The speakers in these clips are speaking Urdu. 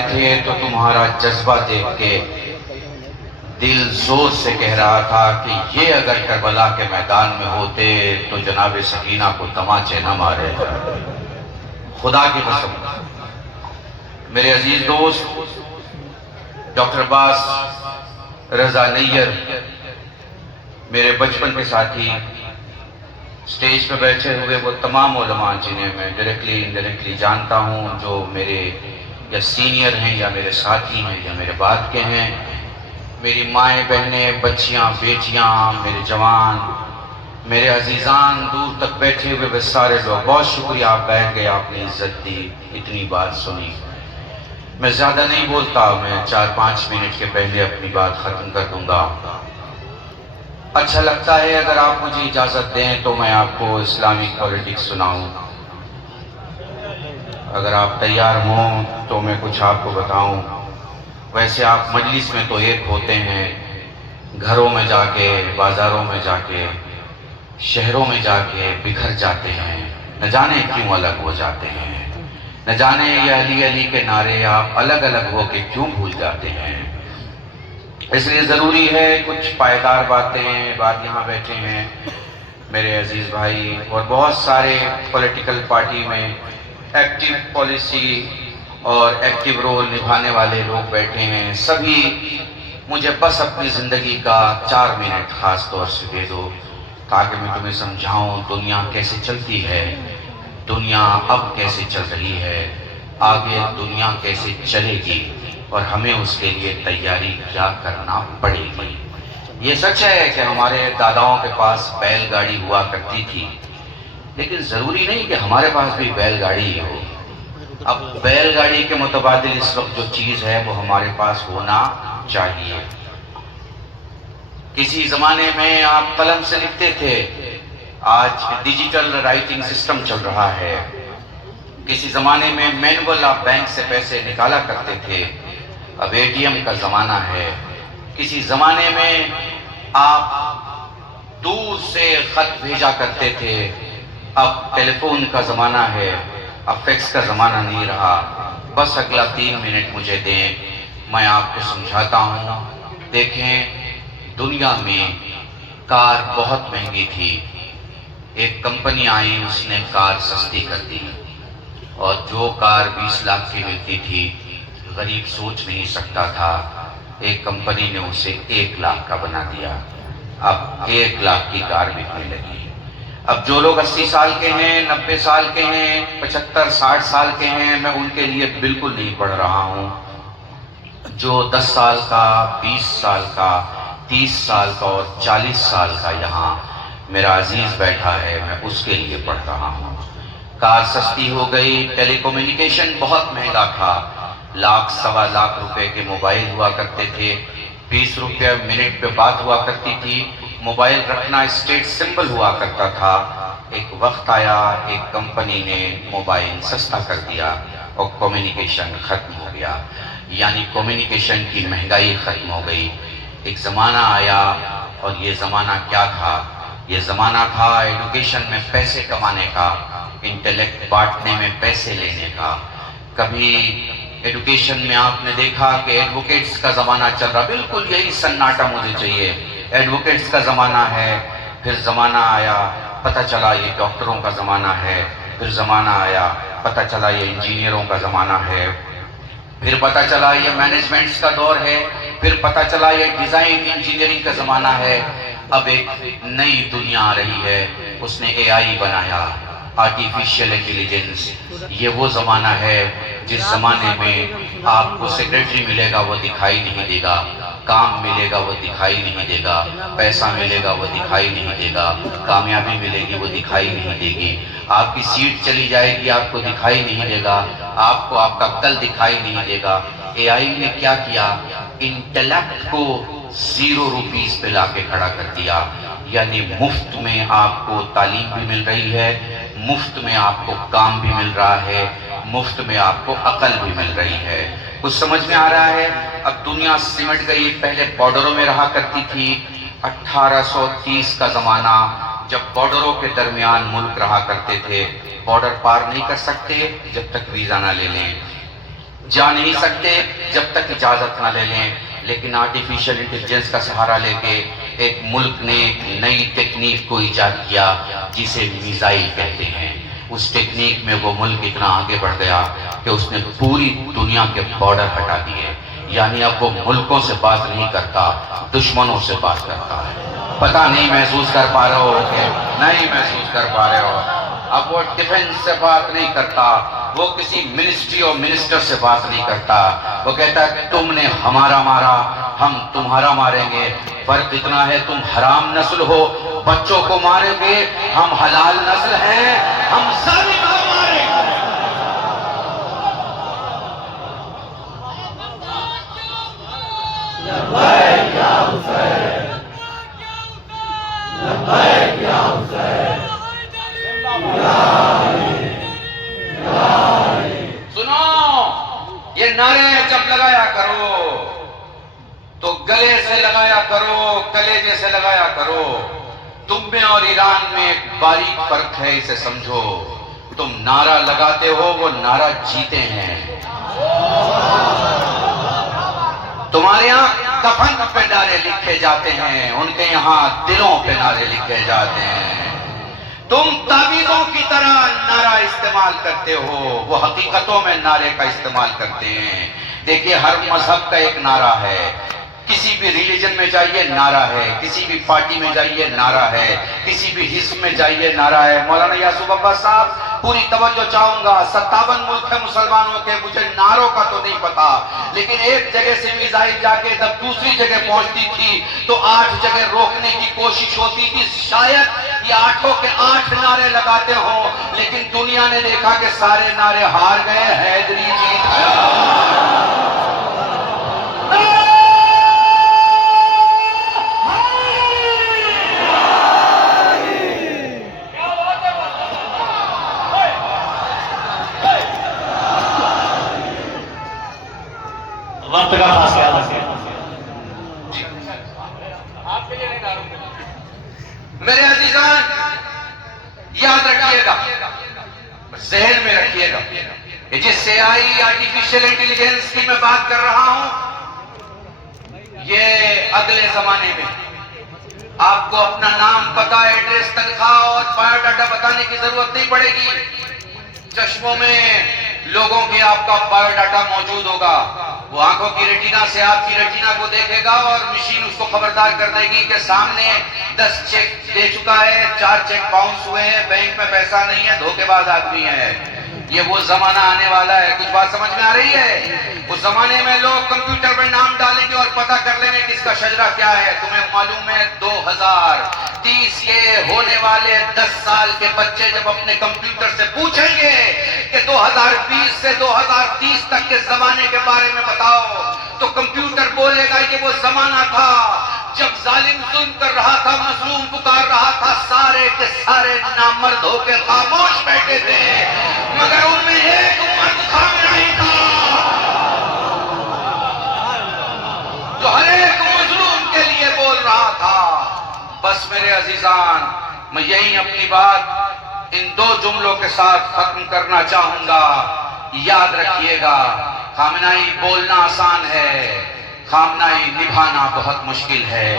رہے تھے تو تمہارا جذبہ دیکھ کے دل زور سے کہہ رہا تھا کہ یہ اگر کربلا کے میدان میں ہوتے تو جناب سکینہ کو تماچے نہ مارے. خدا کی قسم. میرے عزیز دوست ڈاکٹر عباس رضا نیر، میرے بچپن کے ساتھی، سٹیج پہ بیٹھے ہوئے وہ تمام علماء جنہیں میں ڈائریکٹلی انڈائریکٹلی جانتا ہوں، جو میرے یا سینئر ہیں یا میرے ساتھی ہیں یا میرے بعد کے ہیں، میری مائیں بہنیں، بچیاں، بیٹیاں، میرے جوان، میرے عزیزان، دور تک بیٹھے ہوئے وہ سارے لوگ، بہت شکریہ. آپ بیٹھ گئے، آپ نے عزت دی، اتنی بات سنی. میں زیادہ نہیں بولتا، میں 4-5 منٹ کے پہلے اپنی بات ختم کر دوں گا. اچھا لگتا ہے اگر آپ مجھے اجازت دیں تو میں آپ کو اسلامک پولیٹکس سناؤں. اگر آپ تیار ہوں تو میں کچھ آپ کو بتاؤں. ویسے آپ مجلس میں تو ایک ہوتے ہیں، گھروں میں جا کے، بازاروں میں جا کے، شہروں میں جا کے بکھر جاتے ہیں. نہ جانے کیوں الگ ہو جاتے ہیں، نہ جانے یہ علی علی کے نعرے آپ الگ الگ ہو کے کیوں بھول جاتے ہیں. اس لیے ضروری ہے کچھ پائیدار باتیں. بات یہاں بیٹھے ہیں میرے عزیز بھائی اور بہت سارے پولیٹیکل پارٹی میں ایکٹیو پالیسی اور ایکٹیو رول نبھانے والے لوگ بیٹھے ہیں. سبھی مجھے بس اپنی زندگی کا 4 منٹ خاص طور سے دے دو تاکہ میں تمہیں سمجھاؤں دنیا کیسے چلتی ہے، دنیا اب کیسے چل رہی ہے، آگے دنیا کیسے چلے گی اور ہمیں اس کے لیے تیاری کیا کرنا پڑے گی. یہ سچ ہے کہ ہمارے داداؤں کے پاس بیل گاڑی ہوا کرتی تھی، لیکن ضروری نہیں کہ ہمارے پاس بھی بیل گاڑی ہی ہو. اب بیل گاڑی کے متبادل اس وقت جو چیز ہے وہ ہمارے پاس ہونا چاہیے. کسی زمانے میں آپ قلم سے لکھتے تھے، آج ڈیجیٹل رائٹنگ سسٹم چل رہا ہے. کسی زمانے میں مینول آپ بینک سے پیسے نکالا کرتے تھے، اب اے ٹی ایم کا زمانہ ہے. کسی زمانے میں آپ دور سے خط بھیجا کرتے تھے، اب ٹیلی فون کا زمانہ ہے. اب فیکس کا زمانہ نہیں رہا. بس اگلا 3 منٹ مجھے دیں، میں آپ کو سمجھاتا ہوں. دیکھیں دنیا میں کار بہت مہنگی تھی، ایک کمپنی آئی، اس نے کار سستی کر دی اور جو کار 20 لاکھ کی ملتی تھی غریب سوچ نہیں سکتا تھا، ایک کمپنی نے اسے 1 لاکھ کا بنا دیا. اب 1 لاکھ کی کار بکنے لگی. اب جو لوگ 80 سال کے ہیں، 90 سال کے ہیں، 75 60 سال کے ہیں، میں ان کے لیے بالکل نہیں پڑھ رہا ہوں. جو 10 سال کا، 20 سال کا، 30 سال کا اور 40 سال کا یہاں میرا عزیز بیٹھا ہے، میں اس کے لیے پڑھ رہا ہوں. کار سستی ہو گئی. ٹیلی کمیونیکیشن بہت مہنگا تھا. 1,00,000 روپے کے موبائل ہوا کرتے تھے. 20 روپے منٹ پہ بات ہوا کرتی تھی. موبائل رکھنا اسٹیٹ سمبل ہوا کرتا تھا. ایک وقت آیا، ایک کمپنی نے موبائل سستا کر دیا اور کمیونیکیشن ختم ہو گیا. یعنی کمیونیکیشن کی مہنگائی ختم ہو گئی. ایک زمانہ آیا اور یہ زمانہ کیا تھا؟ یہ زمانہ تھا ایڈوکیشن میں پیسے کمانے کا، انٹلیکٹ بانٹنے میں پیسے لینے کا. کبھی ایڈوکیشن میں آپ نے دیکھا کہ ایڈوکیٹس کا زمانہ چل رہا. بالکل یہی سناٹا مجھے چاہیے. ایڈوکیٹس کا زمانہ ہے. پھر زمانہ آیا، پتہ چلا یہ ڈاکٹروں کا زمانہ ہے. پھر زمانہ آیا، پتہ چلا یہ انجینئروں کا زمانہ ہے. پھر پتہ چلا یہ مینجمنٹس کا دور ہے. پھر پتہ چلا یہ ڈیزائن انجینئرنگ کا زمانہ ہے. اب ایک نئی دنیا آ رہی ہے. اس نے اے آئی بنایا، آرٹیفیشیل انٹیلیجنس. یہ وہ زمانہ ہے جس زمانے میں آپ کو سیکریٹری ملے گا وہ دکھائی نہیں دے گا، کام ملے گا وہ دکھائی نہیں دے گا، پیسہ ملے گا وہ دکھائی نہیں دے گا، کامیابی ملے گی وہ دکھائی نہیں دے گی، آپ کی سیٹ چلی جائے گی آپ کو دکھائی نہیں دے گا، آپ کو آپ کا کل دکھائی نہیں دے گا. اے آئی نے کیا کیا؟ انٹلیکٹ کو 0 روپیز پہ لا کے کھڑا کر دیا. یعنی مفت میں آپ کو تعلیم بھی مل رہی ہے، مفت میں آپ کو کام بھی مل رہا ہے، مفت میں آپ کو عقل بھی مل رہی ہے. کچھ سمجھ میں آ رہا ہے؟ اب دنیا سمٹ گئی. پہلے بارڈروں میں رہا کرتی تھی. 1830 کا زمانہ جب بارڈروں کے درمیان ملک رہا کرتے تھے. بارڈر پار نہیں کر سکتے جب تک ویزا نہ لے لیں. جا نہیں سکتے جب تک اجازت نہ لے لیں، لیکن آرٹیفیشل انٹیلیجنس کا سہارا لے کے ایک ملک نے ایک نئی ٹیکنیک کو ایجاد کیا جسے میزائل کہتے ہیں۔ اس ٹیکنیک میں وہ ملک اتنا آگے بڑھ گیا کہ اس نے پوری دنیا کے بارڈر ہٹا دیے، یعنی اب وہ ملکوں سے بات نہیں کرتا، دشمنوں سے بات کرتا ہے۔ پتہ نہیں محسوس کر پا رہے ہو کہ نہیں محسوس کر پا رہے ہو؟ اب وہ ڈیفنس سے بات نہیں کرتا، وہ کسی منسٹری اور منسٹر سے بات نہیں کرتا، وہ کہتا ہے تم نے ہمارا مارا، ہم تمہارا ماریں گے۔ فرق اتنا ہے تم حرام نسل ہو، بچوں کو ماریں گے، ہم حلال نسل ہیں، ہم ظالم ماریں گے۔ لبیک یا حسین، لبیک یا حسین، سنو یہ نعرے جب لگایا کرو تو گلے سے لگایا کرو، کلیجے سے لگایا کرو۔ تم میں اور ایران میں ایک باریک فرق ہے، اسے سمجھو۔ تم نعرہ لگاتے ہو، وہ نعرہ جیتے ہیں۔ تمہارے یہاں کفن پہ نعرے لکھے جاتے ہیں، ان کے یہاں دلوں پہ نعرے لکھے جاتے ہیں۔ تم تعویذوں کی طرح نعرہ استعمال کرتے ہو، وہ حقیقتوں میں نعرے کا استعمال کرتے ہیں۔ دیکھیے ہر مذہب کا ایک نعرہ ہے، کسی بھی ریلیجن میں جائیے نعرہ ہے، کسی بھی پارٹی میں جائیے نعرہ ہے، کسی بھی حزب میں جائیے نعرہ ہے۔ مولانا یاسوف عباس صاحب پوری توجہ چاہوں گا، 57 ملک ہے مسلمانوں کے، مجھے نعروں کا تو نہیں پتا، لیکن ایک جگہ سے میزائل جا کے جب دوسری جگہ پہنچتی تھی تو 8 جگہ روکنے کی کوشش ہوتی تھی۔ شاید یہ 8 کے 8 نعرے لگاتے ہوں، لیکن دنیا نے دیکھا کہ سارے نعرے ہار گئے، حیدری جیت گیا۔ وقت کا خاص خیال رکھیں۔ میرے عزیزان یاد رکھیے گا، ذہن میں رکھیے گا، جس سے آئی آرٹیفیشل انٹیلیجنس کی میں بات کر رہا ہوں، یہ اگلے زمانے میں آپ کو اپنا نام، پتہ، ایڈریس، تنخواہ اور بایو ڈاٹا بتانے کی ضرورت نہیں پڑے گی۔ چشموں میں لوگوں کے آپ کا بایو ڈاٹا موجود ہوگا، وہ آنکھوں کی ریٹینا سے آپ کی ریٹینا کو دیکھے گا اور مشین اس کو خبردار کر دے گی کہ سامنے 10 چیک دے چکا ہے، 4 چیک باؤنس ہوئے ہیں، بینک میں پیسہ نہیں ہے، دھوکے باز آدمی ہے۔ یہ وہ زمانہ آنے والا ہے، کچھ بات سمجھ میں آ رہی ہے؟ اس زمانے میں لوگ کمپیوٹر پر نام ڈالیں گے اور پتہ کر لیں گے کس کا شجرہ کیا ہے۔ تمہیں معلوم ہے 2030 کے ہونے والے 10 سال کے بچے جب اپنے کمپیوٹر سے پوچھیں گے کہ 2020 سے 2030 تک کے زمانے کے بارے میں بتاؤ، تو کمپیوٹر بولے گا یہ وہ زمانہ تھا جب ظالم ظلم کر رہا تھا، مظلوم پکار رہا تھا، سارے کے سارے نامرد ہو کے خاموش بیٹھے تھے، مگر ان میں ایک مرد خامنہ ہی تھا جو ہر ایک مظلوم کے لیے بول رہا تھا۔ بس میرے عزیزان، میں یہی اپنی بات ان 2 جملوں کے ساتھ ختم کرنا چاہوں گا۔ یاد رکھیے گا، خامنہائی بولنا آسان ہے، خامنہائی نبھانا بہت مشکل ہے۔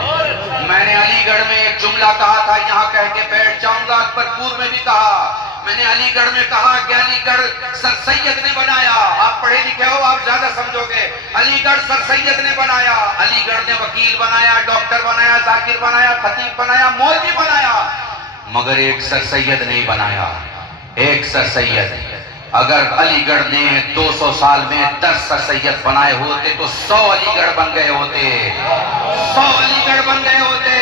میں نے علی گڑھ میں ایک جملہ کہا تھا، یہاں کہہ کے بیٹھ جاؤں گا، اکبر پور میں بھی کہا۔ میں نے علی گڑھ میں کہا کہ علی گڑھ سر سید نے بنایا۔ آپ پڑھے لکھے ہو، آپ زیادہ سمجھو گے۔ علی گڑھ سر سید نے بنایا، علی گڑھ نے وکیل بنایا، ڈاکٹر بنایا، ذاکر بنایا، خطیب بنایا، مولوی بنایا، مگر ایک سر سید نہیں بنایا، ایک سر سید۔ اگر علی گڑھ نے 200 سال میں 10 سر سید بنائے ہوتے تو 100 علی گڑھ بن گئے ہوتے، 100 علی گڑھ بن گئے ہوتے،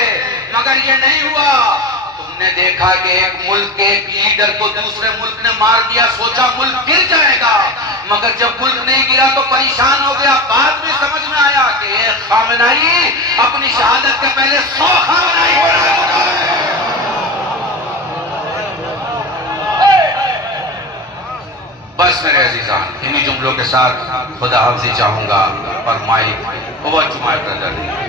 مگر یہ نہیں ہوا۔ تم نے دیکھا کہ ایک ملک کے ایک لیڈر کو دوسرے ملک نے مار دیا، سوچا ملک گر جائے گا، مگر جب ملک نہیں گرا تو پریشان ہو گیا۔ بعد میں سمجھ میں آیا کہ ایک خامنہائی اپنی شہادت کے پہلے 100 خامنہائی بنا چکا ہے۔ بس میرے عزیزان، انہی جملوں کے ساتھ خدا حافظی چاہوں گا اور mic over to my Brother.